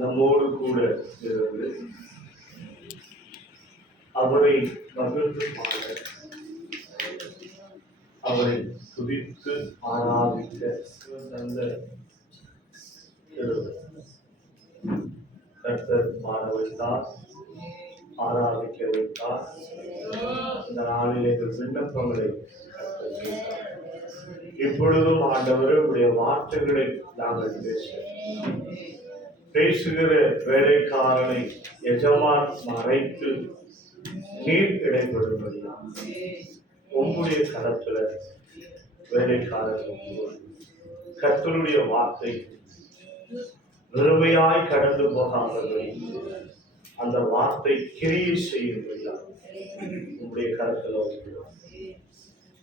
நம்மோடு கூட இருந்து அவரை மகிழ்ந்து பாட, அவரை துதித்து ஆராதிக்க தந்த கர்த்தர் பாட வைத்தார், ஆராதிக்க வைத்தார். இந்த நாளில் எங்கள் விண்ணப்பங்களை இப்பொழுதும் ஆண்டவர் உடைய வார்த்தைகளை நாங்கள் பேசுகிற வேலைக்காரனை எஜமான் மறைத்து நீர் இடைபடும்படியா உங்களுடைய களத்துல வேலைக்காரன் கர்த்தருடைய வார்த்தை வெறுமையாய் கடந்து போகாதவர்கள் அந்த வார்த்தை கிரியை செய்யும்படியா உங்களுடைய கருத்துல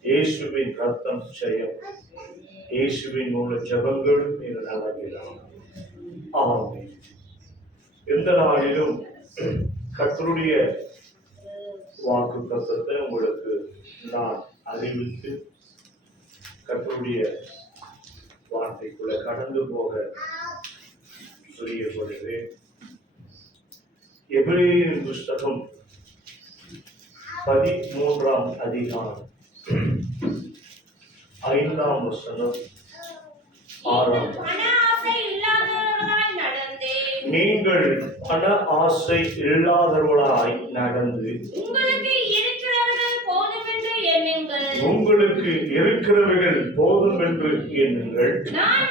இயேசுவின் ரத்தம் செய்யும், இயேசுவின் மூல ஜபங்களும் நீங்கள் நடக்கலாம். ஆமென். எந்த நாளிலும் கர்த்தருடைய வாக்கு தத்தத்தை உங்களுக்கு நான் அறிவித்து கர்த்தருடைய வார்த்தைக்குள்ள கடந்து போக சொல்லியப்படுகிறேன். எபிரேயரின் புஸ்தகம் 13ஆம் அதிகாரம் 5ஆம் வசனம் 6ஆம். நீங்கள் பண ஆசை இல்லாதவர்களாய் நடந்து உங்களுக்கு இருக்கிறவர்கள் போதும் என்று எண்ணுங்கள். நான்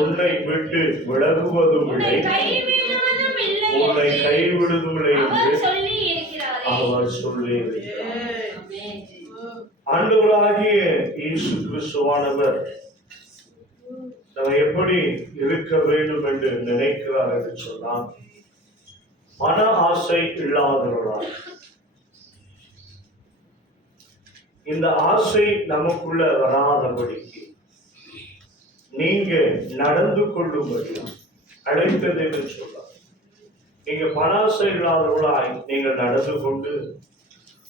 உன்னை விட்டு விலகுவதும் இல்லை, உன்னை கைவிடுவதும் இல்லை என்று அவர் சொல்லியிருக்கிறார். ஆண்டவராகிய இயேசு கிறிஸ்துவானவர் நம்ம எப்படி இருக்க வேண்டும் என்று நினைக்கிறார் என்று சொன்னால், பண ஆசை இல்லாதவர்களால். இந்த ஆசை நமக்குள்ள வராதபடிக்கு நீங்க நடந்து கொள்ளும்படி அழைத்தது என்று சொல்றார். நீங்க பண ஆசை இல்லாதவர்களாய் நீங்கள் நடந்து கொண்டு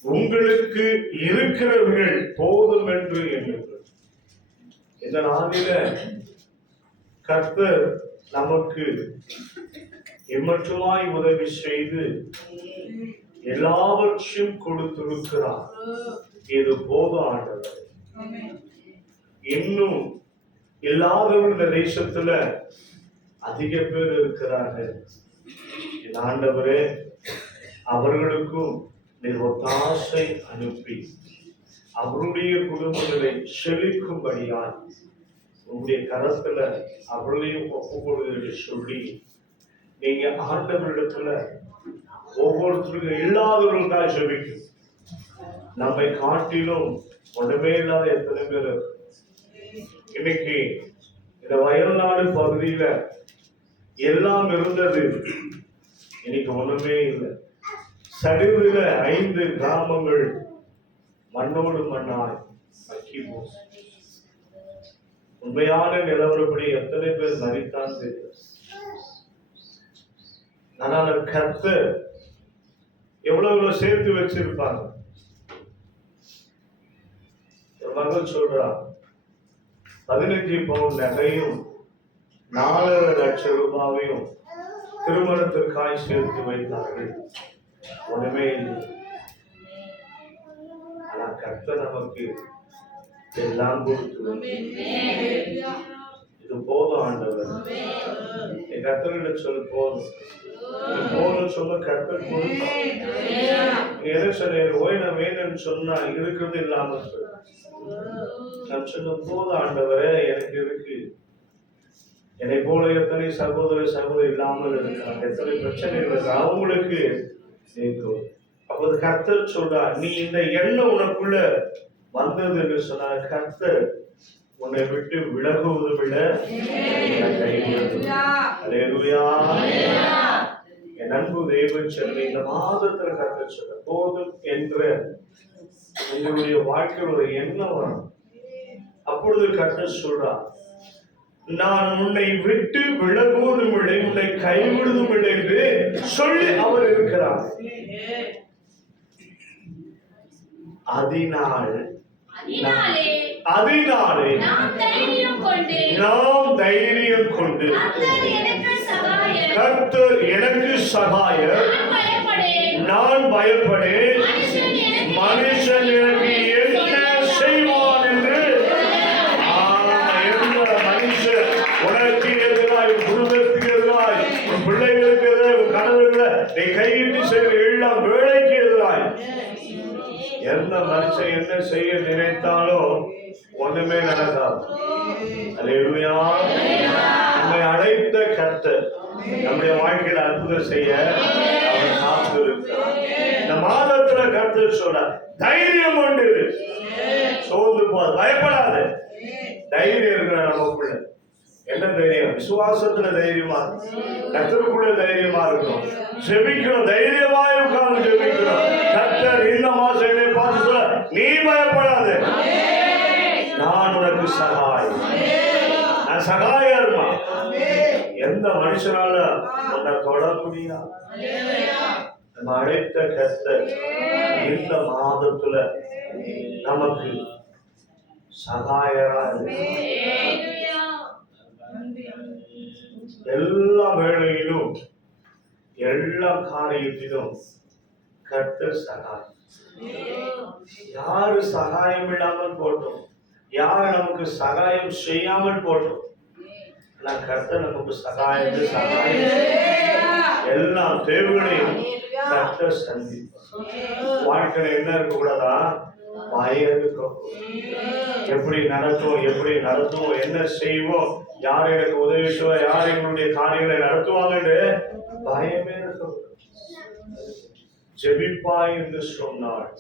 உங்களுக்கு இருக்கிறவர்கள் போதும் என்று எண்ணுங்கள். இந்த நாளில கர்த்தர் நமக்கு எம்மற்றுமாய் உதவி செய்து எல்லாவற்றையும் கொடுத்திருக்கிறார். இது போதும் ஆண்டவர். இன்னும் எல்லாரும் இந்த தேசத்துல அதிக பேர் இருக்கிறார்கள். இந்த ஆண்டவரே அவர்களுக்கும் நீர் ஒத்தாசை அனுப்பி அவருடைய குடும்பங்களை செழிக்கும்படியால் உங்களுடைய கரத்துல அவர்களையும் ஒப்புக்கொடுத்து சொல்லி நீங்க ஆண்டவரிடத்துல ஒவ்வொருத்தருக்கும் இல்லாதவர்களுக்காக செபிக்கும். நம்மை காட்டிலும் ஒன்றுமே இல்லாத எத்தனை பேர் இன்னைக்கு இந்த வயல்நாடு பகுதியில எல்லாம் இருந்தது, இன்னைக்கு ஒண்ணுமே இல்லை. சரிவுல 5 கிராமங்கள் மண்ணோடு மண்ணாய் மக்கி போகும். உண்மையான நிலவரப்படி எத்தனை பேர் மரித்தான் தெரியும். ஆனால் கர்த்தர் எவ்வளவு சேர்த்து வச்சிருப்பாங்க. மகள் சொல்றா 15 பவுன் நகையும் 4.5 லட்சம் ரூபாயும் திருமணத்திற்காய் சேர்த்து வைத்தார்கள். ஒண்ணுமே இல்லை. ஆனா கர்த்தர் நமக்கு எல்லாம் கொடுத்து இது போதும் ஆண்டவர். என் கர்த்தர்கிட்ட சொல்லு போதும், போதும் சொல்ல கர்த்தர் எதை சொல்ல ஓய்னம் வேணும்னு சொன்னா இருக்கிறது இல்லாம சொல்ல. நான் சொன்ன போதும் ஆண்டவரே எனக்கு இருக்கு. என்னை போல எத்தனை சகோதரி இல்லாமல் இருக்காங்க, எத்தனை பிரச்சனைகள் இருக்கு, அவங்களுக்கு சேர்க்கும். அப்போது கர்த்தர் சொல்றார், நீ இந்த எண்ணம் உனக்குள்ள வந்தது என்று சொன்னார். கர்த்தர் உன்னை விட்டு விலகுவதும் இல்லை, என் அன்பு தெய்வ செல்வி. இந்த மாதத்துல கர்த்தர் சொல்ற போதும் என்ற உங்களுடைய வாழ்க்கையில் ஒரு எண்ணம் வரும். அப்பொழுது கர்த்தர் சொல்றார், நான் உன்னை விட்டு விலகுவதும் இல்லை, உன்னை கைவிடுவதும் இல்லை என்று சொல்லி அவர் இருக்கிறார். அதனாலே நாம் தைரியம் கொண்டு கர்த்தர் எனக்கு சகாயர், நான் பயப்படேன், மனுஷன் எனக்கு என்ன செய்வான் என்று. எந்த மனுஷன் உனக்கு எதிராய், குடும்பத்துக்கு எதிராய், உன் பிள்ளைகளுக்கு எதிராய், உன் கணவர்களை நீ கையிட்டு செய்கிற எல்லா வேலைக்கு எதிராய் எந்த மனுஷன் என்ன செய்ய நினைத்தாலும் ஒண்ணுமே நடக்காது. அல்லேலூயா. நம்மை அழைத்த கர்த்தர் நம்முடைய வாழ்க்கையில் அற்புதம் செய்ய அவர் காத்திருக்கிறார். இந்த மாதத்துல கர்த்தர் சொல்ற தைரியம் கொண்டு சோர்ந்து போது, பயப்படாத. தைரியம் இருக்கிற நமக்குள்ள என்ன தைரியம்? விசுவாசத்துல தைரியமா, கர்த்தருக்குள்ள தைரியமா இருக்கும். ஜெபிக்கணும், தைரியமாய் உட்கார்ந்து ஜெபிக்கணும். கர்த்தர் இந்த மாசம் என்னை பார்த்து சொல்ல, நீ பயப்படாத, நான் உனக்கு சகாய், நான் சகாயர்மா. எந்த மனுஷனால உன்னை தொட முடியாது. நம்ம அழைத்த கர்த்தர் இந்த மாதத்துல நமக்கு சகாயரா எல்லா வேளையிலும் எல்லா காரியத்திலும் கர்த்தர் சகாயம். யாரு சகாயம் இல்லாமல் போட்டோம், யாரு நமக்கு சகாயம் செய்யாமல் போட்டோம், கர்த்தர் நமக்கு சகாயம் எல்லா தேவைகளையும் கர்த்தர் சந்திப்பார். வாழ்க்கையில என்ன இருக்க கூடாதா? பயம் இருக்கும். எப்படி நடத்தும், எப்படி நடத்தும், என்ன செய்வோம், யார் எனக்கு உதவி செய்வோம், யார் எங்களுடைய காரியங்களை நடத்துவாங்கன்னு பயமே இருக்கும். ஜெபிப்பாய் என்று சொன்னார்.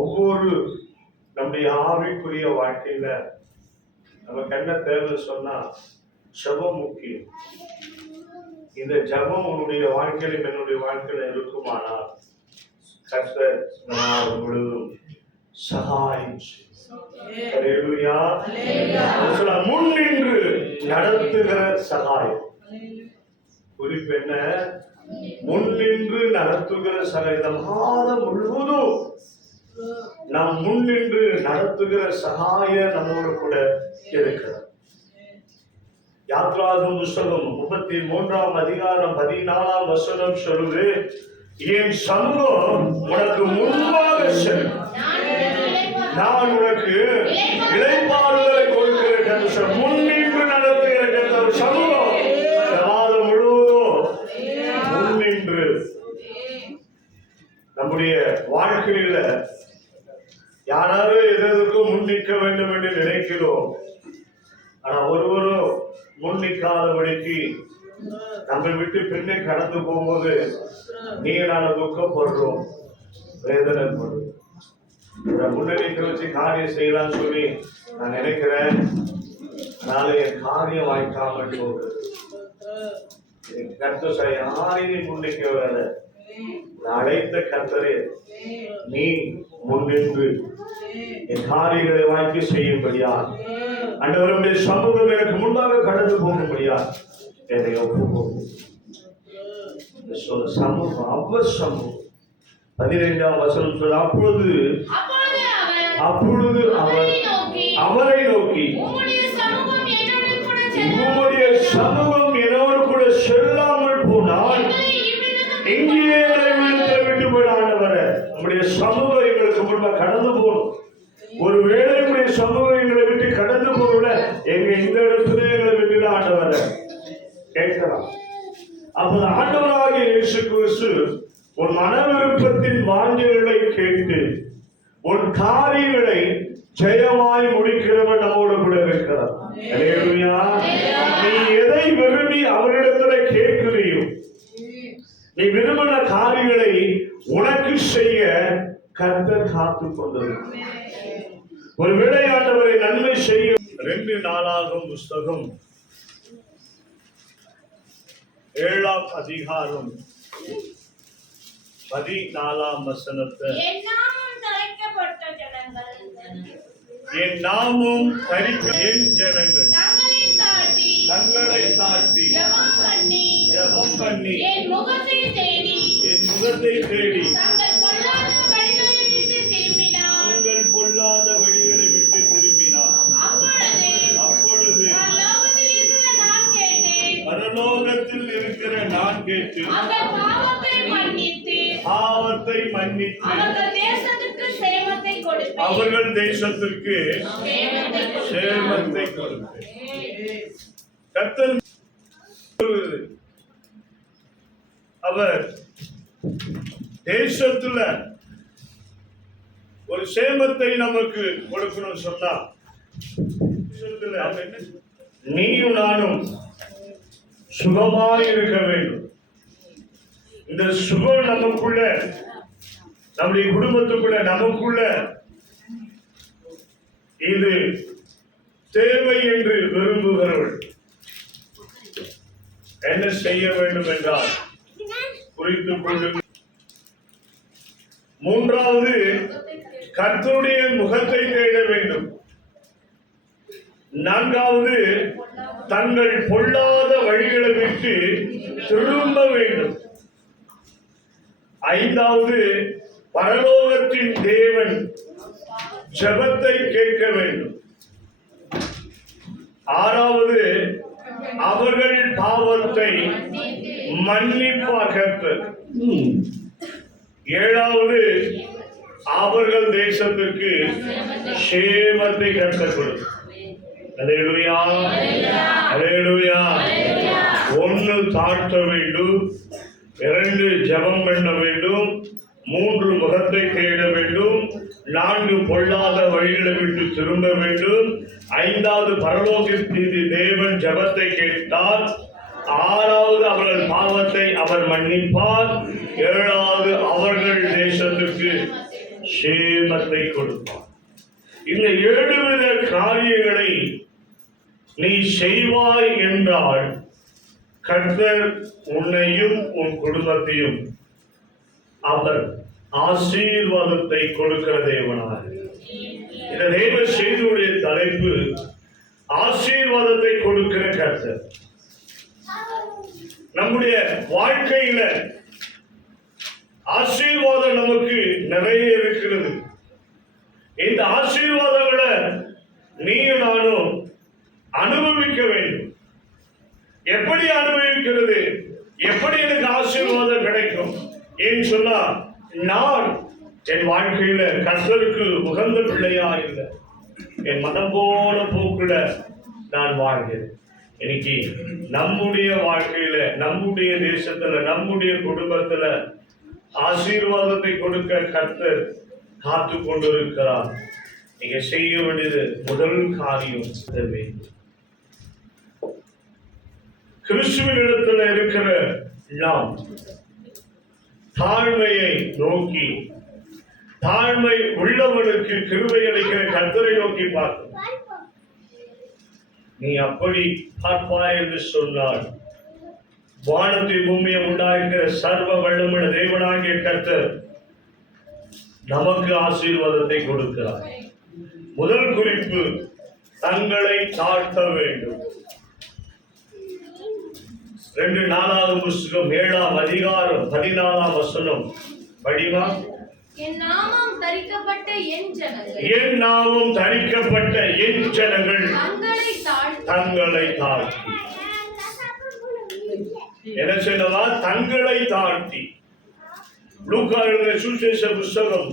ஒவ்வொரு நம்முடைய ஆவிக்குரிய வாழ்க்கையில நமக்கு என்ன தேவை சொன்னா ஜெபம் முக்கியம். இந்த ஜெபம் உன்னுடைய வாழ்க்கையிலும் என்னுடைய வாழ்க்கையில இருக்குமானால் கர்த்தர் முழுவதும் சகாயம். முன்னின்று நடத்துகிற சகாயம். குறிப்பு என்ன? முன்னின்று நடத்துகிற சகாயம். மாதம் முழுவதும் நாம் முன்னின்று நடத்துகிற சகாய நம்மோடு கூட இருக்கிறார். யாத்ராகம புஸ்தகம் 33ஆம் அதிகாரம் 14ஆம் வசனம் சொல்லுது, என் சமூகம் உனக்கு முன்பாக செல்லும், நான் உனக்கு இளைப்பாறுதலை கொடுக்கிறேன். முன்னின்று நடத்துகிற சமூகம் மாதம் முழுவதும் முன்னின்று நம்முடைய வாழ்க்கையில யாராவது எதற்கும் முன்னிக்க வேண்டும் என்று நினைக்கிறோம். ஆனா ஒருவரும் முன்னிக்காதபடிக்கு நம்மை விட்டு பின்னே கடந்து போகும்போது நீங்க நாங்கள் துக்கப்படுறோம், வேதனைப்படுறோம். முன்னணிக்கு வச்சு காரியம் செய்யலாம்னு சொல்லி நான் நினைக்கிறேன். அதனால என் காரியம் வாய்க்காமல் போகுது. கர்த்தர் யாரையும் முன்னிக்க வேற, அழைத்த கர்த்தரே நீ முன்னின்று என் காரியங்களை வாய்க்கு செய்யும்படியா, ஆண்டவருடைய சமூகம் எனக்கு முன்பாக கடந்து போகும்படியா என்னை ஒப்புக்கொள்ளும். சமூகம் அவர் சமூகம் 15ஆம் வசனம் சொல்ல, அப்பொழுது அவர் அவரை நோக்கி, உம்முடைய சமூகம் என்னோடு கூட செல்லாமல் போனால் எங்கே விட்டு போயிடாண்டவர, நம்முடைய சமூகம் எங்களுக்கு முன்பாக கடந்து போகணும். ஒருவேளை நம்முடைய சமூகம் எங்களை விட்டு கடந்து போகல, எங்க இந்த இடத்துல எங்களை விட்டு ஆண்டவர கேட்கலாம். அப்போது ஆண்டவராகிய இயேசு கிறிஸ்து உன் மன விருப்பத்தின் வாஞ்சைகளை கேட்டு உன் காரியங்களை ஜெயமாய் முடிக்கிறவன் நம்மோடு கூட இருக்கிறார். நீ எதை விரும்பி அவரிடத்துல கேட்கிறியோ, நீ விரும்பின காரியங்களை உனக்கு செய்ய கர்த்தர் காத்து கொண்டது. ஒரு விளையாட்டவரை நன்மை செய்ய 2 நாளாகும் புஸ்தகம் 7ஆம் அதிகாரம் 14ஆம் வசனத்தை, என் நாமும் தரிக்க என் ஜனங்கள் தங்களை தாழ்த்தி ஜெபம் பண்ணி என் முகத்தை தேடி உங்கள் பொல்லாத வழிகளை விட்டு திரும்பினார். அப்பொழுது பரலோகத்தில் இருக்கிற நான் கேட்டு பாவத்தை மன்னித்து அவர்கள் தேசத்திற்கு சேமத்தை கொடுப்பேன். கர்த்தர் அவர் தேசத்துல ஒரு சேமத்தை நமக்கு கொடுக்கணும் சொன்னா நீயும் நானும் சுகமாய் இருக்க வேண்டும். இந்த சுகம் நமக்குள்ள, நம்முடைய குடும்பத்துக்குள்ள, நமக்குள்ள இது தேவை என்று விரும்புகிறவர்கள் என்ன செய்ய வேண்டும் என்றால் குறித்துக் கொள்ளுங்கள். மூன்றாவது, கர்த்தருடைய முகத்தை தேட வேண்டும். நான்காவது, தங்கள் பொல்லாத வழிகளை விட்டு திரும்ப வேண்டும். ஐந்தாவது, பரலோகத்தின் தேவன் ஜெபத்தை கேட்க வேண்டும். ஆறாவது, அவர்கள் பாவத்தை மன்னிப்பார் கர்த்தர். ஏழாவது, அவர்கள் தேசத்திற்கு சேமத்தை கர்த்தர் கொடுக்கும். அல்லேலூயா, அல்லேலூயா. 1 தாழ்த்த வேண்டும், 2 ஜெபம் பண்ண வேண்டும், 3 முகத்தை தேட வேண்டும், 4 பொல்லாத வழிகளை விட்டு திரும்ப வேண்டும், 5வது பரலோகத்தின் தேவன் ஜெபத்தை கேட்டார், 6வது அவர்கள் பாவத்தை அவர் மன்னிப்பார், 7வது அவர்கள் தேசத்திற்கு சேமத்தை கொடுப்பார். இந்த 7 வித காரியங்களை நீ செய்வாய் என்றால் கர்த்தர் உன்னையும் உன் குடும்பத்தையும் அவர் ஆசீர்வாதத்தை கொடுக்கிற தேவனாக. இந்த தேவ செய்தியுடைய தலைப்பு ஆசீர்வாதத்தை கொடுக்கிற கர்த்தர். நம்முடைய வாழ்க்கையில ஆசீர்வாதம் நமக்கு நிறைய இருக்கிறது. இந்த ஆசீர்வாதங்களை நீயும் நானும் அனுபவிக்க வேண்டும். எப்படி அனுபவிக்கிறது? எப்படி எனக்கு ஆசீர்வாதம் கிடைக்கும் ஏன்னு சொன்னா, நான் என் வாழ்க்கையில கர்த்தருக்கு உகந்த பிள்ளையா இல்லை, என் மனம் போன போக்குல நான் வாழ்கிறேன். இன்னைக்கு நம்முடைய வாழ்க்கையில, நம்முடைய தேசத்துல, நம்முடைய குடும்பத்துல ஆசீர்வாதத்தை கொடுக்க கர்த்தர் காத்து கொண்டிருக்கிறார். நீங்க செய்ய வேண்டியது முதல் காரியம் கிறிஸ்துவின் இடத்துல இருக்கிற நாம் தாழ்மையை நோக்கி, தாழ்மை உள்ளவனுக்கு கிருபை அளிக்கிற கர்த்தரை நோக்கி பார்க்கும். நீ அப்படி பார்ப்பாய் என்று சொன்னால் வானத்தை பூமியை உண்டாகிற சர்வ வல்லமையுள்ள தேவனாகிய கர்த்தர் நமக்கு ஆசீர்வாதத்தை கொடுக்கிறார். முதல் குறிப்பு, தங்களை தாழ்த்த வேண்டும். 2 நாளாவது புஸ்தகம் 7ஆம் அதிகாரம் 14ஆம் வசனம் படிமா. என் நாமம் தரிக்கப்பட்ட என் ஜனங்கள் தங்களை தாழ்த்தி என்ன செய்யலவா? தங்களை தாழ்த்தி. லூக்கா எழுதின சுவிசேஷ புஸ்தகம்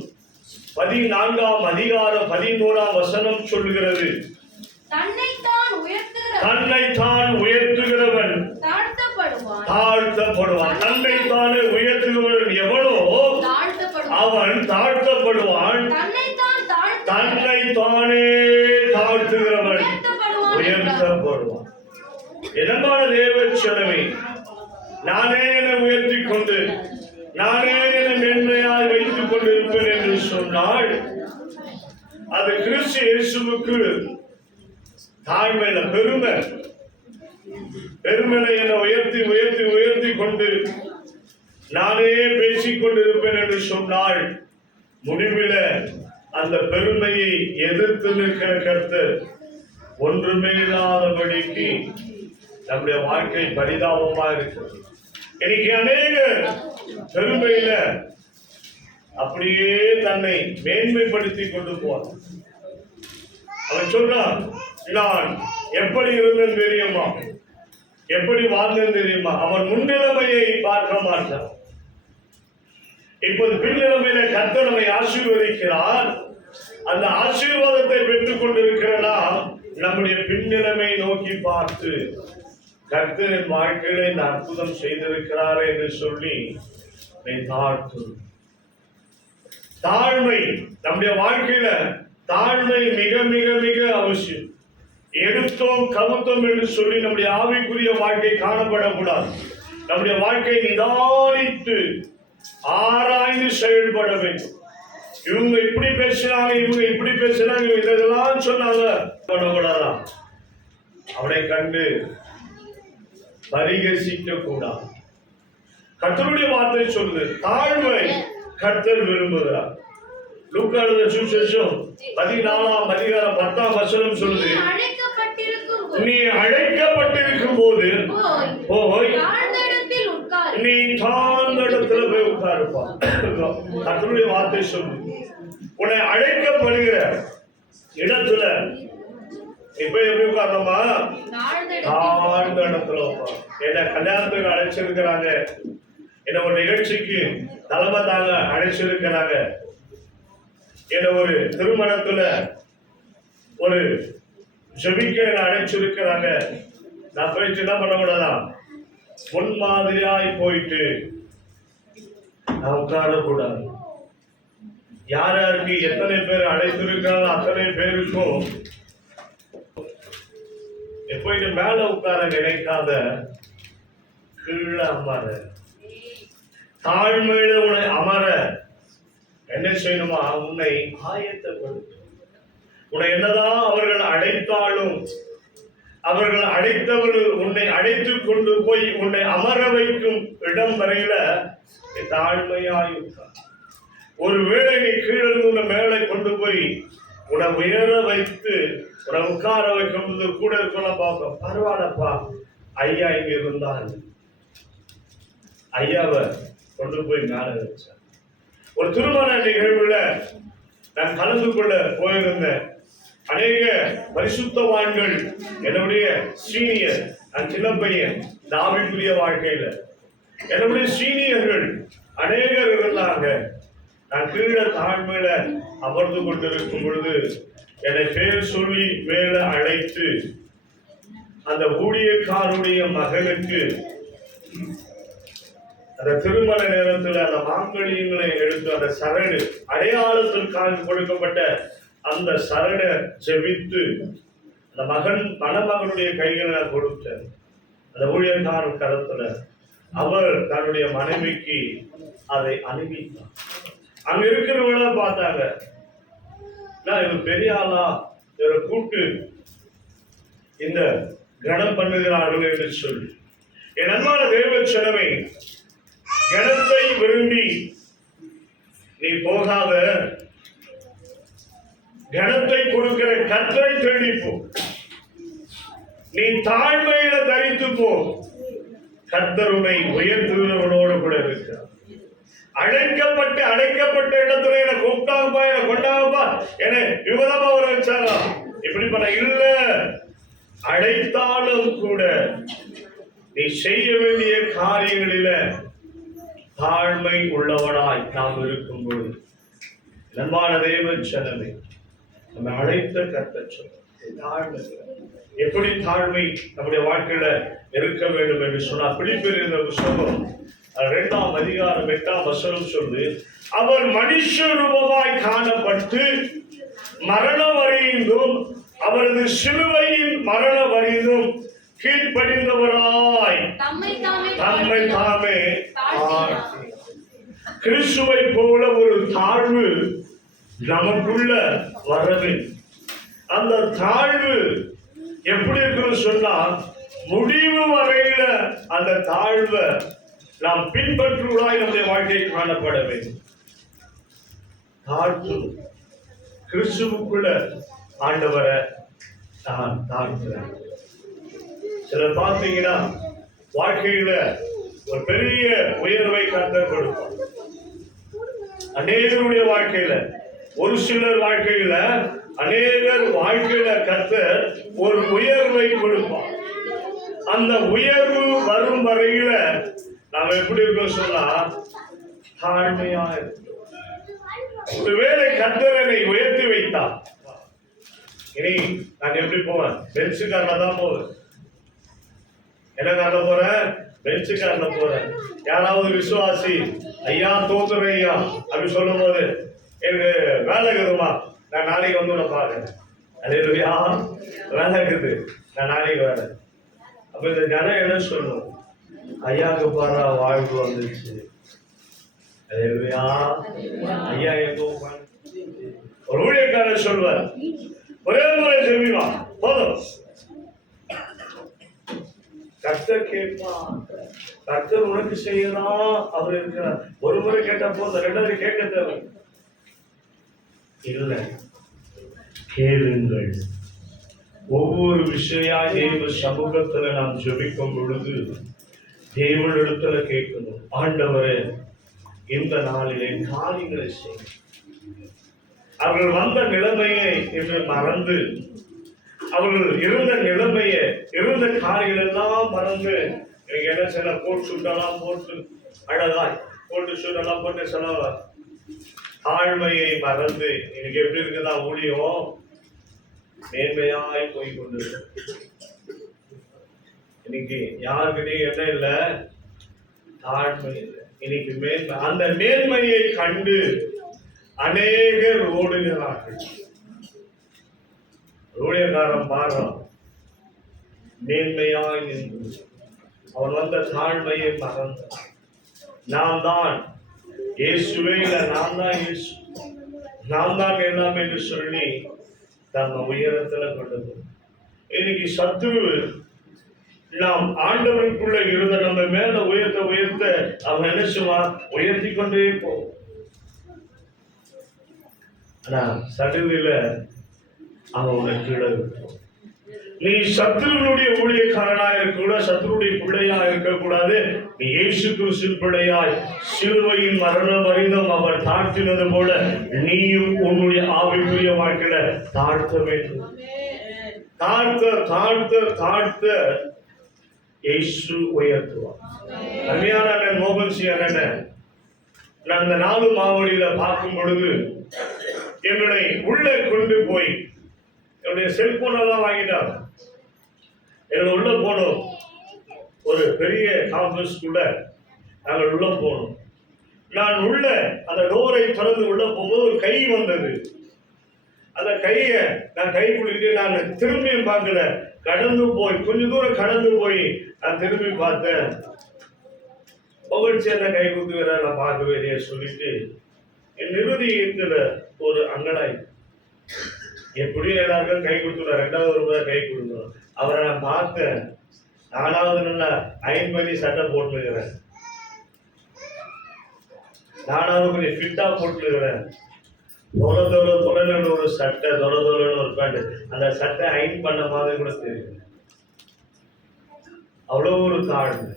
14ஆம் அதிகாரம் 11ஆம் வசனம் சொல்லுகிறது, தன்னைத்தான் உயர்த்துகிறவன் தாழ்த்தப்படுவான். தன்னைத்தானே உயர்த்துகிறவன் எவனோ அவன் தாழ்த்தப்படுவான். தன்னைத்தானே தாழ்த்துகிறவன் உயர்த்தப்படுவான். என்னமான தேவ சொன்னவை, நானே என்னை உயர்த்திக் கொண்டு நானே என்னை மென்மையாய் வைத்துக் கொண்டிருப்பேன் என்று சொன்னால் அது கிறிஸ்து இயேசுவுக்கு தாழ்மையில பெருமையை என்னை உயர்த்தி உயர்த்தி உயர்த்தி கொண்டு நானே பேசிக் கொண்டிருப்பேன் என்று சொன்னால் முடிவில அந்த பெருமையை எதிர்த்து நிற்கிற கர்த்தர் ஒன்றுமே இல்லாதபடிக்கு நம்முடைய வாழ்க்கை பரிதாபமா இருக்கிறது. இன்னைக்கு அநேக பெருமையில அப்படியே தன்னை மேன்மைப்படுத்தி கொண்டு போவார். அவன் சொல்றான், நான் எப்படி இருந்தேன் தெரியுமா? எப்படி வாழ்ந்தது தெரியுமா? அவன் முன்னிலைமையை பார்க்க மாட்டான். இப்போது பின்னிலைமையில கர்த்தர் நம்மை ஆசீர்வதிக்கிறார். அந்த ஆசீர்வாதத்தை பெற்றுக் கொண்டிருக்கிறனா நம்முடைய பின்னிலைமை நோக்கி பார்த்து கர்த்தரின் வாழ்க்கையில இந்த அற்புதம் செய்திருக்கிறார் என்று சொல்லி தாழ்மை நம்முடைய வாழ்க்கையில தாழ்மை மிக மிக மிக அவசியம். எடுத்தோம் கவுத்தோம் என்று சொல்லி நம்முடைய ஆவிக்குரிய வாழ்க்கை காணப்படக்கூடாது. நம்முடைய வாழ்க்கை நிதானித்து ஆராய்ந்து செயல்பட வேண்டும். இவங்க இப்படி பேசினாங்க, இவங்க இப்படி பேசினாங்க, இவங்க இதெல்லாம் சொன்னாங்க பண்ணக்கூடாதான். அவனை கண்டு பரிகசிக்க கூடாது. கர்த்தருடைய வார்த்தை சொல்லுது, தாழ்மை கர்த்தர் விரும்புகிறார். லூக்கா எழுதின சுவிசேஷம் 14ஆம் அதிகாரம் 10ஆம் வசனம் சொல்லுது, நீ அழைக்கப்பட்டிருக்கும் போது போய் நீ தாழ்ந்த இடத்துல போய் உட்காருப்பா. கர்த்தருடைய வார்த்தை சொல்லு, உன்னை அழைக்கப்படுகிற இடத்துல இப்ப எப்படி உட்காரணுமா? தாழ்ந்த இடத்துல உட்கார். என்ன கல்யாணத்துக்கு அழைச்சிருக்கிறாங்க, என்ன ஒரு நிகழ்ச்சிக்கு தலைமை தாங்க அழைச்சிருக்கிறாங்க, என்ன ஒரு திருமணத்துல ஒரு ஜெபிக்க அழைச்சிருக்கிறாங்க. நான் போயிட்டு என்ன பண்ணக்கூடாதான்? முன்மாதிரியாய் போயிட்டு நான் உட்காரக்கூடாது. யார் யாருக்கு எத்தனை பேர் அழைத்திருக்கிறாங்க அத்தனை பேருக்கும் போயிட்டு மேல உட்கார நினைக்காத, கீழே அமர. தாழ்மையில உன்னை அமர என்ன செய்யணுமா? உன்னை ஆயத்தப்படுத்த. உன்னை என்னதான் அவர்கள் அழைத்தாலும், அவர்கள் அழைத்தவர்கள் உன்னை அழைத்து கொண்டு போய் உன்னை அமர வைக்கும் இடம் வரையில தாழ்மையாயிருக்க. ஒருவேளை நீ கீழே உன்னை மேலே கொண்டு போய் உன்னை உயர வைத்து உன்னை உட்கார வைக்கும் கூட சொல்ல பார்க்க, பரவாயில்லப்பா ஐயா இங்க இருந்தாங்க, ஐயாவை கொண்டு போய் மேல வச்சார். ஒரு திருமண நிகழ்வுல நான் கலந்து கொள்ள போயிருந்தேன். அநேக பரிசுத்தவான்கள், என்னுடைய சீனியர், நான் சின்ன பையன் இந்த ஆவிக்குரிய வாழ்க்கையில என்னுடைய சீனியர்கள் அநேகர் இருந்தாங்க. நான் கீழே தாழ்மையில அமர்ந்து கொண்டிருக்கும் பொழுது என்னை பேர் சொல்லி மேல அழைத்து அந்த ஊழியக்காருடைய மகனுக்கு அந்த திருமண நேரத்தில் அந்த மாங்கல்யங்களை எடுத்து அந்த சரணு அடையாளத்திற்காக கொடுக்கப்பட்ட அந்த சரணை ஜெபித்து அந்த மணமகனுடைய கைகளை கொடுத்த அந்த ஊழியக்காரன் கருத்துல அவர் தன்னுடைய மனைவிக்கு அதை அனுப்பித்தார். அங்க இருக்கிறவங்கள பார்த்தாங்க, இவர் பெரிய ஆளா, இவரை கூட்டு இந்த கணம் பண்ணுகிறார்கள் என்று சொல்லி. என் அன்பான தேவ ஜனமே, கணத்தை விரும்பி நீ போகாத, கணத்தை கொடுக்கிற கர்த்தரை தேடி போ. நீ தாழ்மையில தரித்து போ. கர்த்தர் உன்னை உயர்த்துகிறவனோடு கூட இருக்கிறார். அழைக்கப்பட்ட இடத்துல என்ன கூப்பிட்டாங்கப்பா, என்ன கொண்டாங்கப்பா, என்ன இவங்கதான் அவர் வச்சாரா இப்படி பண்ண இல்ல. அழைத்தாலும் கூட நீ செய்ய வேண்டிய காரியங்களில தாழ்மை உள்ளவனாய் நாம் இருக்கும் பொழுது, அன்பான தேவ ஜனமே, நம்ம அழைத்த கர்த்தர் தாழ்மை. எப்படி தாழ்மை நம்முடைய வாழ்க்கையில இருக்க வேண்டும் என்று சொன்னா, பிலிப்பியர் புத்தகம் 2ஆம் அதிகாரம் 8ஆம் வசனம் சொல்லு, அவர் மனுஷ ரூபமாய் காணப்பட்டு மரண வரையிலும் அவரது சிலுவையின் மரண வரையிலும் கீழ்ப்படிந்தவராய் தம்மை தாமே கிறிஸ்துவை போல ஒரு தாழ்வு நமக்குள்ள வரவே. அந்த தாழ்வு எப்படி இருக்குன்னு சொன்னா, முடிவு வரையில அந்த தாழ்வை நாம் பின்பற்றுவதாய் நம்முடைய வாழ்க்கை காணப்பட வேண்டும். தாழ்வு கிறிஸ்துவுக்குள்ள ஆண்டவரை நான் தாழ்த்துறேன். சிலர் பார்த்தீங்கன்னா வாழ்க்கையில ஒரு பெரிய உயர்வை கர்த்தர் கொடுப்பார். அநேகருடைய வாழ்க்கையில, ஒரு சிலர் வாழ்க்கையில, அநேகர் வாழ்க்கையில கர்த்தர் ஒரு உயர்வை கொடுப்பார். அந்த உயர்வு வரும் வரையில நாம எப்படி இருக்கோம் சொன்னா தாழ்மையா இருக்கும். ஒருவேளை கர்த்தர் என்னை உயர்த்தி வைத்தார், இனி நான் எப்படி போவேன்? பென்சு கார்ல தான் போவேன். என்ன கார்ல போறேன்? பென்சு கார்ல போறேன். யாராவது விசுவாசி ஐயா தோத்துறேன் ஐயா அப்படி சொல்லும் போது எனக்கு வேலை இருக்குதுமா, நான் நாளைக்கு வந்து உன்னை பாக்குறேன். அல்லேலூயா, வேலை இருக்குது, நான் நாளைக்கு வரேன். அப்ப இந்த ஜனம் என்ன சொல்லணும்? ஐயாவுக்கு பாரு வாழ்வு வந்துச்சு. அல்லேலூயா, ஐயா எங்க ஒரு ஊழியக்காரர் சொல்வார், ஒரே முறை செவிவா போதும். கர்த்தர் கேட்பான், கர்த்தர் உனக்கு செய்யலாம் அவர் இருக்கிறார். ஒரு முறை கேட்டா போதும், ரெண்டாவது கேட்க தேவை இல்லை. கேளுங்கள். ஒவ்வொரு விஷயா தேவ சமூகத்துல நாம் ஜெபிக்கும் பொழுது தேவனிடத்துல கேட்கணும், ஆண்டவரே இந்த நாளிலே காரியங்களை செய்ய. அவர்கள் வந்த நிலைமையை என்று மறந்து, அவர்கள் இருந்த நிலைமையை, இருந்த காரியங்கள் எல்லாம் மறந்து, எனக்கு என்ன சில கோட் சூட்டெல்லாம் போட்டு அழகாய் கோட்டு சூட்டெல்லாம் போட்டு சில தாழ்மையை மறந்து எனக்கு எப்படி இருக்குதா ஊழியம் மேன்மையாய் போய் கொண்டு. இன்னைக்கு யாருக்கிட்டையும் என்ன இல்லை? தாழ்மை இல்லை. இன்னைக்கு மேன்மை, அந்த மேன்மையை கண்டு அநேகர் ஓடுகிறார்கள். ஊழியக்காரன் பாடுறான், மேன்மையாய் நின்று அவன் வந்த தாழ்மையை மறந்தான். நான் தான் இயேசுவே இல்லை, நான் தான் இயேசு, நான் தான் எல்லாம் என்று சொல்லி நம்ம உயரத்துல கொண்டது. இன்னைக்கு சத்துரு நாம் ஆண்டவருக்குள்ள இருந்த நம்ம மேல உயர்த்த உயர்த்த அவன் என்ன செய்வான்? உயர்த்தி கொண்டே போவோம். ஆனா சடுவில அவனை கீழே விட்டோம். நீ சத்துருடைய ஊழியக்காரனா இருக்க, சத்துருடைய பிள்ளையா இருக்கக்கூடாது. நீ இயேசு கிறிஸ்துவின் பிள்ளையாய் சிலுவையின் மரணம் வரைந்தும் அவர் தாழ்த்தினது போல நீயும் உன்னுடைய ஆவிக்குரிய வாழ்க்கையில தாழ்த்த வேண்டும். தாழ்த்த தாழ்த்த தாழ்த்த இயேசு உயர்த்துவார். அருமையான அண்ணன் மோகன் சி அண்ணன், நான் இந்த 4 மாவடியில பார்க்கும் பொழுது எங்களை உள்ளே கொண்டு போய் என்னுடைய செல்போன் எல்லாம் வாங்கிட்டாங்க. எங்களை உள்ள போனோம். ஒரு பெரிய கான்ஃபரன்ஸ் கூட நாங்கள் உள்ள போனோம். நான் உள்ள அந்த டோரை திறந்து உள்ள போகும்போது ஒரு கை வந்தது. அந்த கையை நான் கை பிடிக்கிட்டு நான் திரும்பியும் பார்க்கல, கடந்து போய் கொஞ்ச தூரம் கடந்து போய் நான் திரும்பி பார்த்தேன். புகழ்ச்சி என்ன கை கொடுத்துக்கிற நான் பார்க்கவே சொல்லிட்டு என் நிறுதியத்துல ஒரு அங்கடாய் எப்படியும் எல்லாருக்கும் கை கொடுத்துருவார். 2வது முறை கை கொடுக்கணும். அவரை நான் பார்த்தேன். 4வது நல்லா அயன் பண்ணி சட்டை போட்டுக்கிறேன். 4வது கொஞ்சம் ஃபிட்டா போட்டுக்கிறேன். தொலைன்னு ஒரு சட்டை, தொலைன்னு ஒரு பேண்ட். அந்த சட்டை அயன் பண்ண மாதிரி கூட தெரியல. அவ்வளவு ஒரு தாழ்வு.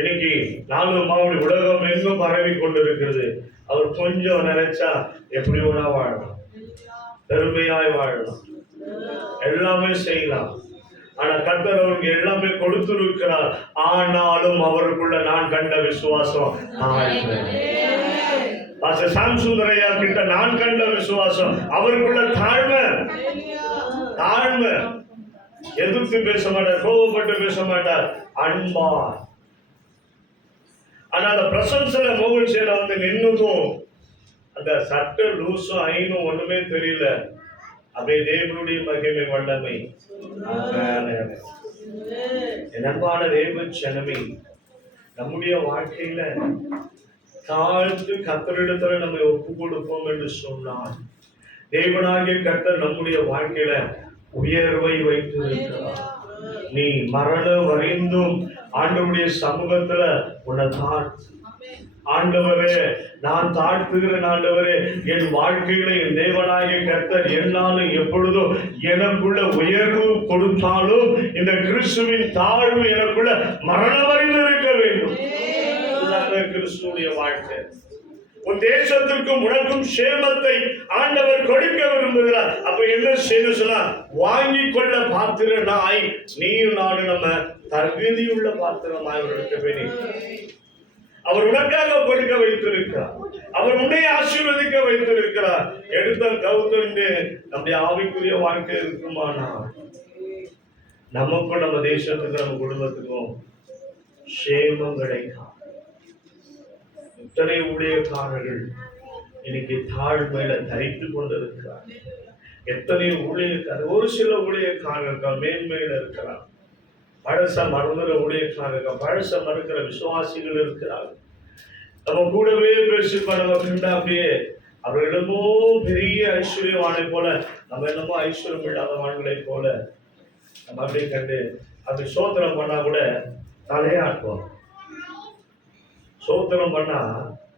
இன்னைக்கு 4 மாவடி உலகம் எங்கும் பரவி கொண்டிருக்கிறது. அவர் கொஞ்சம் நினைச்சா எப்படி வேணா வாழலாம், பெருமையாய் வாழலாம், எல்லாமே செய்யலாம். ஆனா கர்த்தர் அவருக்கு எல்லாமே கொடுத்திருக்கிறார். ஆனாலும் அவருக்குள்ள நான் கண்ட விசுவாசம், சாம்சுந்தரையா கிட்ட நான் கண்ட விசுவாசம், அவருக்குள்ள தாழ்மை. தாழ்மை. எதிர்த்து பேச மாட்டார், கோபப்பட்டு பேச மாட்டார், அன்பா. ஆனா அந்த பிரசன்ஸ்ல மோகன் சேல வந்து நின்னதும் அந்த சட்ட லூசும் ஐனும் ஒண்ணுமே தெரியல. அப்படியே தேவனுடைய மகிமை வல்லமை. என் அன்பான தேவ ஜனமே, நம்முடைய வாழ்க்கையில தாழ்த்து கர்த்தரிடத்துல நம்ம ஒப்பு கொடுப்போம் என்று சொன்னால் தேவனாகிய கர்த்தர் நம்முடைய வாழ்க்கையில உயர்வை வைத்திருக்கிறார். நீ மரண வரைந்தும் ஆண்டவருடைய சமூகத்துல உன்னை தாழ்த்து. ஆண்டவரே, நான் தாழ்த்துகிறேன் ஆண்டவரே, என் வாழ்க்கையில என் தேவனாகிய கர்த்தர் என்னாலும் எப்பொழுதும் எனக்குள்ள உயர்வு கொடுத்தாலும் இந்த கிறிஸ்துவின் தாழ்வு எனக்குள்ள மரண வரையில் இருக்க வேண்டும். கிறிஸ்துடைய வாழ்க்கை உன் தேசத்திற்கும் உனக்கும் சேமத்தை ஆண்டவர் கொடுக்க விரும்புகிறார். அப்ப என்ன செய்யணும் சொன்னா, வாங்கி கொள்ள பாத்திரனாய் நீயும் நானும் நம்ம தகுதியுள்ள பாத்திரமாய் இருக்க வேண்டும். அவர் உனக்காக கொடுக்க வைத்திருக்கிறார். அவர் உன்னை ஆசீர்வதிக்க வைத்திருக்கிறார். எடுத்தல் கவுத்தண்டு நம்முடைய ஆவிக்குரிய வாழ்க்கை இருக்குமானால் நமக்கும் நம்ம தேசத்துக்கும் நம்ம குடும்பத்துக்கும் சேமம் கிடைக்கும். இத்தனை ஊழியக்காரர்கள் இன்னைக்கு தாழ்மையில தரித்து கொண்டிருக்கிறார். எத்தனை ஊழியக்காரர், ஒரு சில ஊழியக்காரர்கள் மேன்மையில இருக்கிறார். பழச மறந்துற ஊழியக்காரர்கள், பழச மறுக்கிற விசுவாசிகள் இருக்கிறார்கள். நம்ம கூடவே பேசிப்ப நம்ம கண்டா அப்படியே அவர்களிடமோ பெரிய ஐஸ்வர்யவானை போல, நம்ம என்னமோ ஐஸ்வர்யம் இல்லாதவான்களை போல நம்ம அப்படியே கண்டு அப்படி சோத்திரம் பண்ணா கூட தலையாட்டுவோம். சோத்திரம் பண்ணா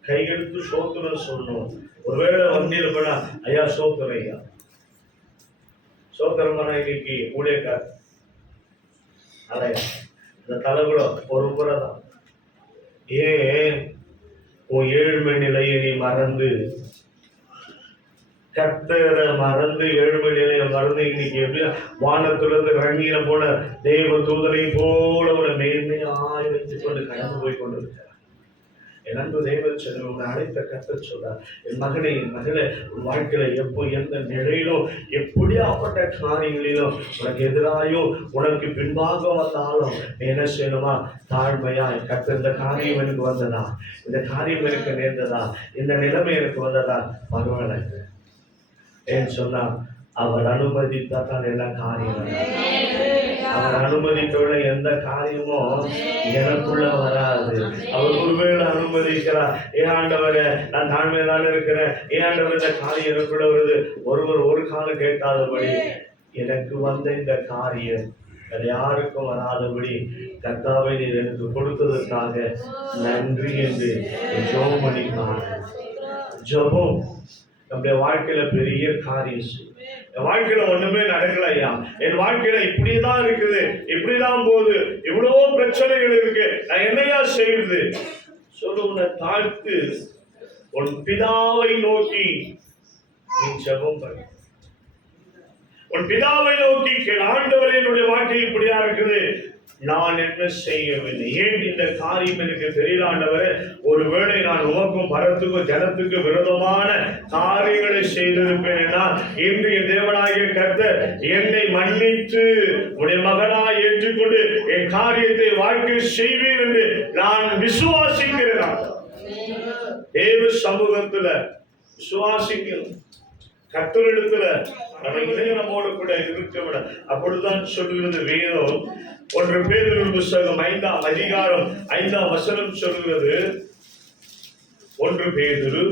கையெடுத்து சோத்திரம் சொல்லணும். ஒருவேளை வண்டியில பண்ணா ஐயா சோத்திரம், ஐயா சோத்திரம் பண்ணா இன்னைக்கு ஊழியக்கார் அலையா இந்த தலை கூட ஒரு முறை தான். ஏன் உன் ஏழ்மை நிலையை நீ மறந்து, கர்த்தரை மறந்து, ஏழ்மை நிலையை மறந்து இன்னைக்கு எப்படி வானத்திலிருந்து ரங்கீன போல தெய்வ தூதரை போல ஒரு மேன்மையாய் வைத்துக் கொண்டு கடந்து போய் கொண்டிருக்கிறார். என் அன்பு தெய்வ செல்வம் உன்னை அழைத்த கர்த்தர் சொல்றார், என் மகனை, என் மகளே, உன் வாழ்க்கையில எப்போ எந்த நிலையிலும் எப்படியாப்பட்ட காரியங்களிலும் உனக்கு எதிராயோ உனக்கு பின்பாக வந்தாலும் என்ன செய்யணுமா, தாழ்மையா கர்த்தர் இந்த காரியம் எனக்கு வந்ததா, இந்த காரியம் எனக்கு நேர்ந்ததா, இந்த நிலைமை எனக்கு வந்ததா, பரவாயில்ல ஏன்னு சொன்னா அவர் அனுமதித்தான் எல்லா காரியம். அவர் அனுமதித்துள்ள எந்த காரியமும் எனக்குள்ள வராது. அவர் ஒருவேளை அனுமதிக்கிறார், ஏன் ஆண்டவரே நான் தாழ்மையில்தான் இருக்கிறேன், ஏன் ஆண்டவர் இந்த காரியம் எனக்குள்ள வருது, ஒருவர் ஒரு காலம் கேட்காதபடி எனக்கு வந்த இந்த காரியம் வேற யாருக்கும் வராதபடி கர்த்தாவை நீர் எனக்கு கொடுத்ததற்காக நன்றி என்று ஜெபம் பண்ணினார். ஜெபம் நம்முடைய வாழ்க்கையில பெரிய காரியம். என் வாழ்க்கையில ஒண்ணுமே நடக்கல ஐயா, என் வாழ்க்கையில இப்படிதான் இருக்குது, இப்படிதான் போகுது, இவ்வளவு பிரச்சனைகள் இருக்கு, நான் என்னையா செய்யுது சொல்லு. உன்னை தாழ்த்து உன் பிதாவை நோக்கி நீ ஜெபம் பண்ணு. உன் பிதாவை நோக்கி ஆண்டவரே என்னுடைய வாழ்க்கை இப்படியா இருக்குது, நான் என்ன செய்யவில்லை, ஏன் இந்த காரியம் எனக்கு தெரியல ஆண்டவரே, ஒருவேளை நான் உமக்கும் பரத்துக்கும் ஜனத்துக்கு விரோதமான காரியங்களை செய்திருப்பேன். இன்று என் தேவனாகிய கர்த்தர் என்னை மன்னித்து உடைய மகனாய் ஏற்றுக்கொண்டு என் காரியத்தை வாழ்க்கை செய்வீர் என்று நான் விசுவாசிக்கிறேன். தேவ சமூகத்துல விசுவாசிக்கிறோம். கர்த்தரிடத்துல நம்மோடு கூட இருக்க விட அப்பொழுதுதான் சொல்கிறது வேதம். 1 பேதுரு புத்தகம் 5ஆம் அதிகாரம் 5ஆம் வசனம் சொல்கிறது. 1 பேதுரு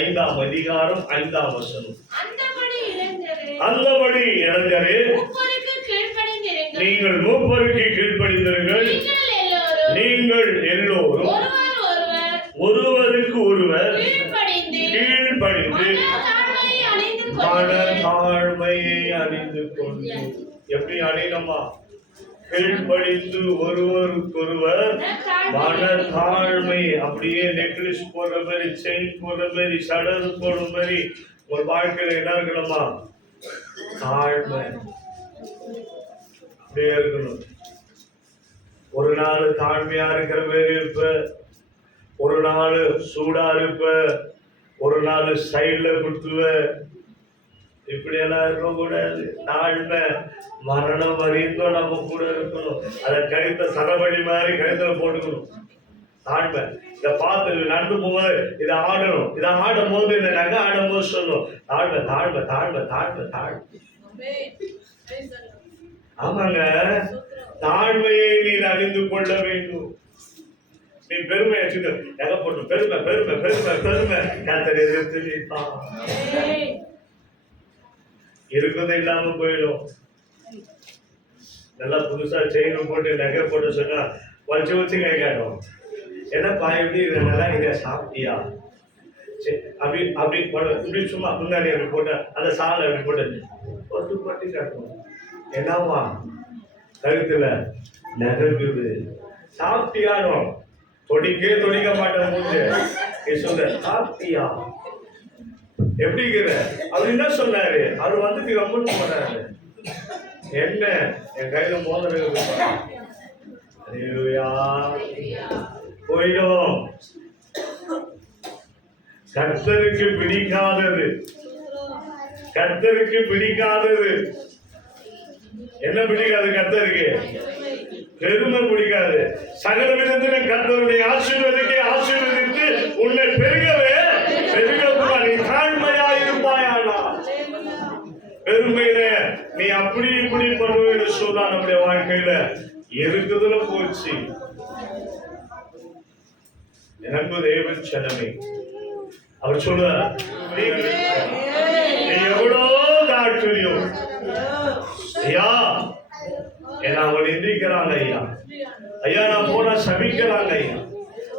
5ஆம் அதிகாரம் 5ஆம் வசனம், அந்தபடி இளைஞரே நீங்கள் மூப்பருக்கு கீழ்ப்படிந்திருங்கள், நீங்கள் எல்லோரும் ஒருவருக்கு ஒருவர் கீழ்ப்படிந்து மனத்தாழ்மையை அணிந்து கொண்டு. எப்படி அணியணுமா? கீழ்ப்படிந்து ஒருவருக்கொருவர் மனத்தாழ்மை. அப்படியே நெக்லஸ் போடுற மாதிரி, செயின் போடுற மாதிரி, சடல் போடுற மாதிரி ஒரு வாழ்க்கையில என்ன இருக்கணுமா? தாழ்மை அப்படியே இருக்கணும். ஒரு நாள் தாழ்மையா இருக்கிற மாதிரி இருப்ப, ஒரு நாள் சூடா இருப்ப, ஒரு நாள் சைட்ல குத்துவ. இப்படியெல்லாம் இருக்கக்கூடாது. தாழ்மை மரணம் வரைக்கும் நம்ம கூட இருக்கணும். அதை கழுத்த சரபடி மாதிரி கழுத்துல போட்டுக்கணும். தாழ்மை இதை பார்த்து நடந்து போகும்போது இதை ஆடணும், இதை ஆடும் போது இந்த நகை ஆடும் போது சொல்லணும் தாழ்மை தாழ்மை தாழ்மை தாழ்மை தாழ்மை. ஆமாங்க, தாழ்மையை நீ அறிந்து கொள்ள வேண்டும். நீ பெருமை வச்சுக்க நகை போட்டு பெருமை பெருமை பெருமை பெருமை கர்த்தர் எதிர்த்து இருக்கிறது இல்லாம போயிடும். நல்லா புதுசா செயின் போட்டு நகை போட்டு சொன்னா வச்சு வச்சு கை காட்டும். என்னப்பா எப்படி நல்லா இதை சாப்பிட்டியா? அப்படி அப்படி இப்படி சும்மா முன்னாடி அப்படி போட்டு அந்த சாலை அப்படி போட்டு பட்டு பட்டு காட்டும். என்னவா கழுத்துல நகைக்குது, சாப்பிட்டியானோ தொடிக்க மாட்டேன் மூஞ்ச. நீ சொல்ற சாப்பிட்டியா எப்படிங்கிற அவர் என்ன சொன்னாரு? அவர் வந்துட்டு கம்முன்னு போனாரு. என்ன என் கையில மோதிரம் போயிடும். கர்த்தருக்கு பிடிக்காதது என்ன பிடிக்காது? கர்த்தருக்கு பெருமை பிடிக்காது. சகல விதத்தில கர்த்தருடைய ஆசீர்வதித்து உன்னை பெருகவே நீ தாழ்மையா இருப்பாயானா பெருமையில நீ அப்படி இப்படி பண்ணுவேன்னு சொன்னா நம்முடைய வாழ்க்கையில இருக்குதுல போச்சு. எனக்கு தேவன் சனமே அவர் சொல்றார், நீ எவ்வளோ தாழ்த்துறியும் ஐயா என்ன அவங்க நிந்திக்கிறாங்க ஐயா நான் போனா சபிக்கிறாங்க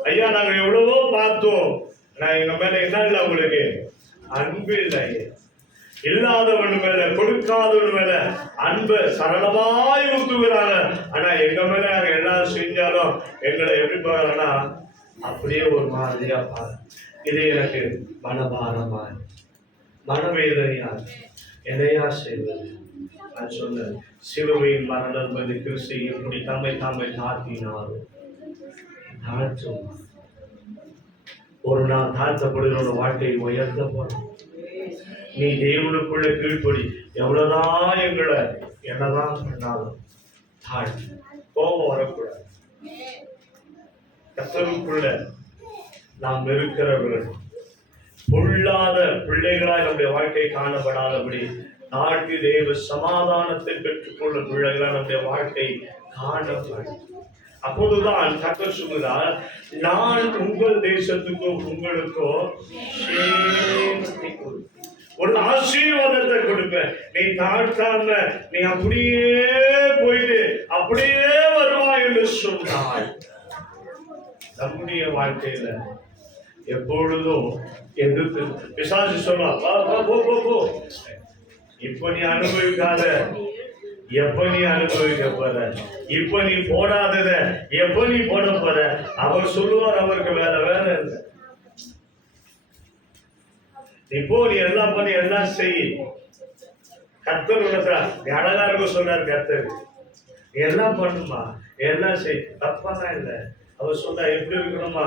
ஐயா நாங்க எவ்வளவோ பார்த்தோம். நான் எங்க மேல என்ன இல்லை, உங்களுக்கு அன்பு இல்லை. இல்லாதவன் மேல கொடுக்காதவன் மேல அன்பு சரளமாய் ஊத்துகிறாங்க. ஆனா எங்க மேல நாங்க எல்லாரும் செஞ்சாலும் எங்களை எப்படி பாருன்னா அப்படியே ஒரு மாதிரியா பாரு. இது எனக்கு மனபாரமா மனவேதனையா என்னையா செய்வது? நான் சொன்னேன், சிலுவையின் மரணம் என்பது கிறிஸ்து எப்படி தம்மை தாழ்த்தினார். தாழ்த்தும் ஒரு நாள் தாழ்த்தப்படுகிற வாழ்க்கையை உயர்த்த போறோம். நீ தேவனுக்குள்ள கீழ்ப்படி எவ்வளவுதான் எங்களை என்னதான் பண்ணாலும் தாழ்த்தி கோபம் வரக்கூடாது. கர்த்தருக்குள்ள நாம் இருக்கிறவர்கள் பொல்லாத பிள்ளைகளாய் நம்முடைய வாழ்க்கை காணப்படாதபடி நாட்டு தேவ சமாதானத்தை பெற்றுக்கொள்ள பிள்ளைகளாய் நம்முடைய வாழ்க்கை காணப்படும். அப்போதுதான் கர்த்தர் சொல்கிறார், நான் உங்கள் தேசத்துக்கோ உங்களுக்கோ ஒரு ஆசீர்வாதத்தை கொடுப்பேன். நீ தாழ்த்தாம நீ அப்படியே போயிட்டு அப்படியே வருவாய் என்று சொன்னாய். நம்முடைய வாழ்க்கையில எப்பொழுதும் எதிர்த்து பிசாசு சொல்லலாம், போ இப்ப நீ அனுபவிக்காத, எப்ப நீ அனுபவிக்க போற, இப்ப நீ போடாதத எப்ப நீ போட போற. அவர் சொல்லுவார், அவருக்கு வேலை இல்லை. இப்போ நீ எல்லாம் பண்ணி எல்லாம் செய். கர்த்தர் நீ அழகா இருக்க சொல்றாரு. கர்த்தர் எல்லாம் பண்ணுமா, எல்லாம் செய், தப்பாதான் இல்லை. அவர் சொன்னா எப்படி இருக்கணுமா,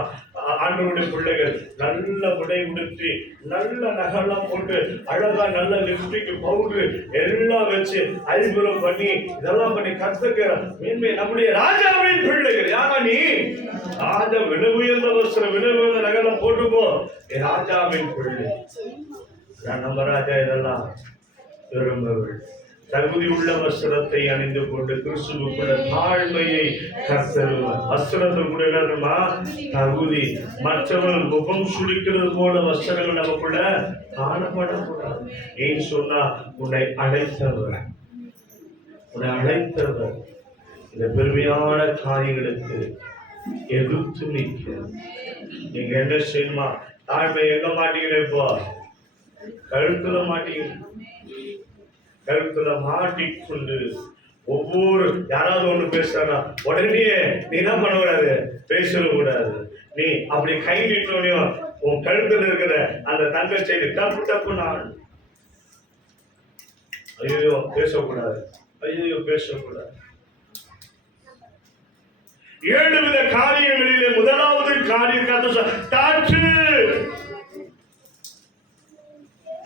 ஆண்டவருடைய பிள்ளைகள் நல்ல உடை உடுத்தி நல்ல நகெல்லாம் போட்டு அழகா நல்ல லிப்ஸ்டிக் பவுடர் எல்லாம் வச்சு ஐபுரம் பண்ணி இதெல்லாம் பண்ணி கத்துக்கிற மேன்மை நம்முடைய ராஜாவின் பிள்ளைகள். யாரா நீ? ராஜா விலை உயர்ந்த வஸ்திரம் விலை உயர்ந்த நகெல்லாம் போட்டுக்கோ, ராஜாவின் பிள்ளை. நம்ம ராஜா இதெல்லாம் விரும்பவர்கள். தகுதி உள்ள வஸ்திரத்தை அணிந்து கொண்டு கிறிஸ்துவுக்குள்ள தாழ்மையை கர்த்தருவார். வஸ்திரத்தில் கூட என்னமா தகுதி. மற்றவர்கள் முகம் சுழிக்கிறது போல வஸ்திரங்கள் நமக்குள்ள காணப்படக்கூடாது. ஏன் சொன்னா உன்னை அழைத்தவர் இந்த பெருமையான காரியங்களுக்கு எதிர்த்து நிற்க. நீங்க என்ன செய்யணுமா? தாழ்மை எங்க மாட்டீங்க? இப்போ கழுத்துல மாட்டீங்க. கழுத்துல மாட்டிக்கொண்டு ஒவ்வொரு யாராவது ஒண்ணு பேசுறாங்க உடனே நீ என்ன பண்ணக்கூடாது, பேசக்கூடாது. நீ அப்படி கை நீட்டோனையும் உன் கழுத்துல இருக்கிற அந்த தங்க செய்தி டப்பு நான் ஐயோ பேசக்கூடாது. 7 வித காரியங்களிலே முதலாவது காரியம்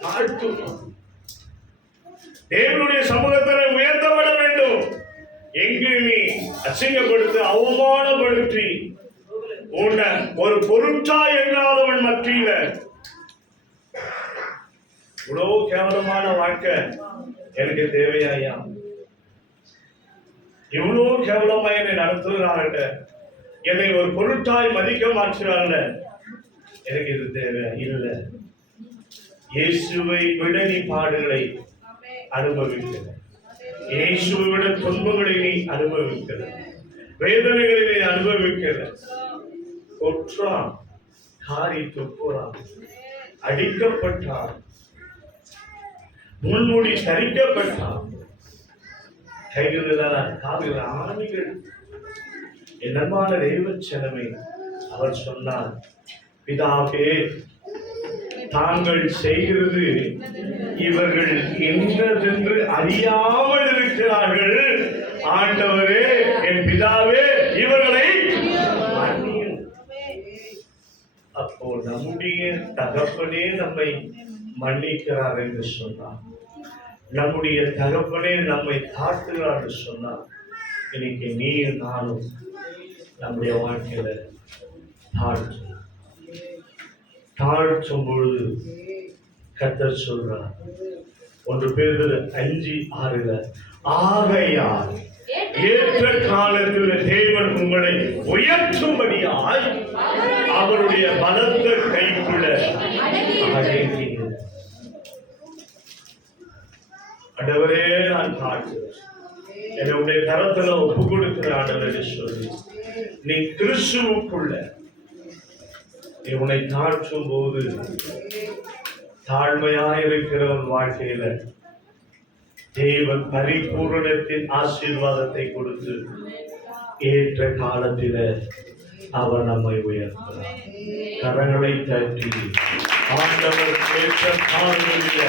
தாழ்த்து. தேவனுடைய சமூகத்தில் உயர்த்தப்பட வேண்டும். எங்கு நீ அசிங்கப்படுத்தி அவமானப்படுத்தி உன்னை ஒரு பொருட்டா எண்ணாதவன் மத்தியில இவ்வளவு கேவலமான வாழ்க்கை எனக்கு தேவையா? இவ்வளவு கேவலமா என்னை நடத்துகிறாங்க, என்னை ஒரு பொருட்டாய் மதிக்க மாற்றுறாங்க, எனக்கு இது தேவை இல்லை. இயேசுவை விட நீ பாடுகளை அனுபவிக்கிற, இயேசுவை விட துன்பங்களை நீ அனுபவிக்கிற, வேதனைகளை நீ அனுபவிக்கிற. கொற்றான், காரி துப்புறான், அடிக்கப்பட்டான், முன்முடி சரிக்கப்பட்டான், கைகளில் காவிர ஆணிகள். என் அன்பான தெய்வ செலவை அவர் சொன்னார், பிதாவே, தாங்கள் செய்கிறது இவர்கள் என்னதென்று அறியாமல் இருக்கிறார்கள். ஆண்டவரே, என் பிதாவே, இவர்களை மன்னியும். அப்போ நம்முடைய தகப்பனே நம்மை மன்னிக்கிறார் என்று சொன்னார். நம்முடைய தகப்பனே நம்மை தாழ்த்துகிறார் என்று சொன்னார். இன்னைக்கு நீ நானும் நம்முடைய வாழ்க்கையில தாழ்த்தும் பொழுது கர்த்தர் சொல்றார், 1 பேதுரு 5:6, ஆகையால் ஏற்ற காலத்தில் தேவன் உங்களை உயர்த்தும்படியாய் அவருடைய பலத்த கைக்குள்ள அடங்கினீர். ஆண்டவரே, நான் தாழ்த்துகிறேன், என்னுடைய கரத்துல ஒப்பு கொடுக்கிற ஆண்டவரே சொல்லி, நீ கிறிஸ்துவுக்குள்ள நீ உன்னை தாழ்த்தும் போது தாழ்மையாயிருக்கிறவன் வாழ்க்கையில தேவன் பரிபூரணத்தின் ஆசீர்வாதத்தை கொடுத்து ஏற்ற காலத்தில அவர் நம்மை உயர்த்துகிறார். கரங்களை தட்டி ஆண்டவர் ஏற்ற காலங்களில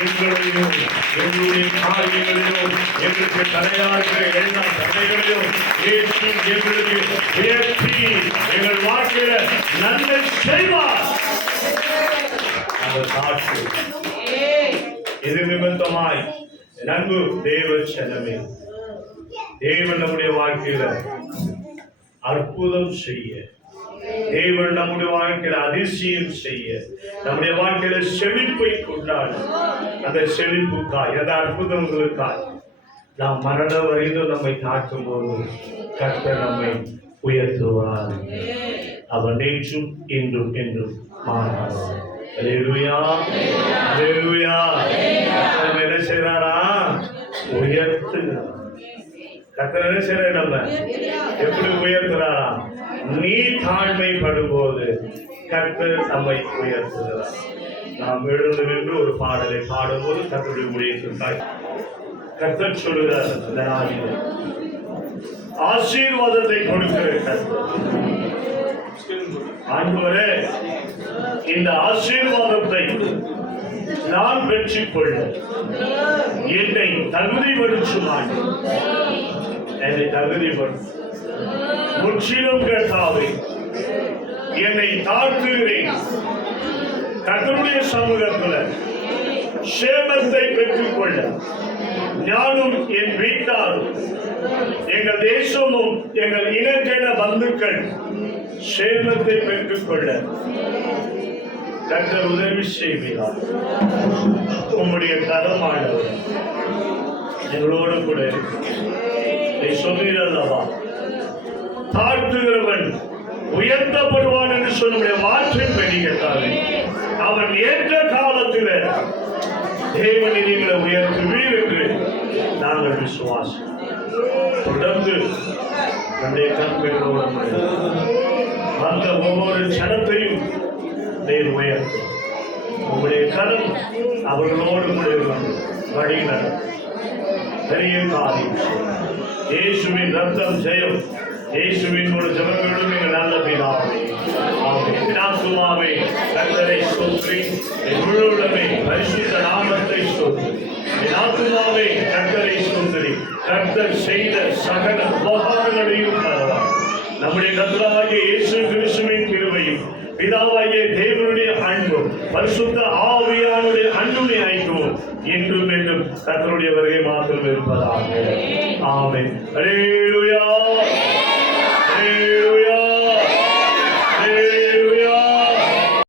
எங்களையும் எங்களுடைய காரியங்களிலும் எங்களுக்கு தடையாகிற எல்லா தடைகளையும் ஏற்றி எங்களுக்கு உயர்த்தி எங்கள் வாழ்க்கையில நன்மை செய்வார். அவர் சாட்சி. இது நிமித்தமாய் நன்கு தேவ செலவே, தேவன் நம்முடைய வாழ்க்கையில அற்புதம் செய்ய, தேவன் நம்முடைய வாழ்க்கையில அதிசயம் செய்ய, நம்முடைய வாழ்க்கையில செழிப்பை கொண்டாட, அந்த செழிப்புக்காய், அந்த அற்புதங்களுக்காய் நாம் மரணம் வரைந்தும் நம்மை தாக்கும் போது கர்த்தர் நம்மை உயர்த்துவார். அவர் நேற்றும் இன்றும் என்றும் மாறாதவர். அல்லேலூயா, அல்லேலூயா. நம்ம என்ன செய்யறாரா? உயர்த்துகிறார். கர்த்தர் என்ன செய்யறாரு? நம்ம எப்படி உயர்த்துறாரா? நீ தாழ்மைப்படும் போது கர்த்தர் நம்மை உயர்த்துகிறார். நாம் எழுந்து நின்று ஒரு பாடலை பாடும்போது கர்த்தருடைய ஊழியத்திற்காய் கர்த்தர் சொல்லுகிறார், அந்த நாளில் ஆசீர்வாதத்தை கொடுக்கிற கர்த்தர். ஆண்டவரே, இந்த ஆசீர்வாதத்தை நான் பெற்றுக்கொள்ள என்னை தகுதிப்படுத்துமாய், என்னை தகுதிப்படுத்த முற்றிலும் கர்த்தாவே என்னை தாழ்த்துகிறேன். கர்த்தருடைய சமூகத்தில் சேமத்தை பெற்றுக்கொள்ள நானும் என் வீட்டாரும் எங்கள் தேசமும் எங்கள் இனஜன பந்துக்கள் சேமத்தை பெற்றுக்கொள்ள கர்த்தர் உதவி செய்கிறார். உம்முடைய கரமானவர் எங்களோடு கூட சொல்லுகிறல்லவா, தாழ்த்துகிறவன் உயர்த்தப்படுவான் என்று சொல்லுடைய வார்த்தையின் படி கேட்டாலே அவன் ஏற்ற காலத்தில் தேவனை நீங்களை உயர்த்துவீர் என்று நாங்கள் விசுவாசம். தொடர்ந்து நம்முடைய கண்களோடு வந்த ஒவ்வொரு சனத்தையும் நீர் உயர்த்தும். உங்களுடைய கரம் அவர்களோடு வழிநட பெரிய காரியம். இயேசுவின் ரத்தம் ஜெயம். இயேசுவின் ஒரு ஜெபங்களும் எங்கள் நல்ல பிதாவே. ஆமென். கர்த்தரை ஸ்தோத்திரி. என் முழு உள்ளமே பரிசுத்த நாமத்தை ஸ்தோத்திரி. என் ஆத்துமாவே கர்த்தரை ஸ்தோத்திரி. கர்த்தர் செய்த சகல உபகாரங்களையும் தருவார். நம்முடைய கர்த்தராகிய இயேசு கிறிஸ்துவின் கிருபையும் பிதாவாகிய தேவனுடைய அன்பும் பரிசுத்த ஆவியானுடைய அன்புடைய ஐக்கியமும் என்றும் என்றும் கர்த்தருடைய வருகை மாத்திரம் இருப்பதாக. ஆமென்.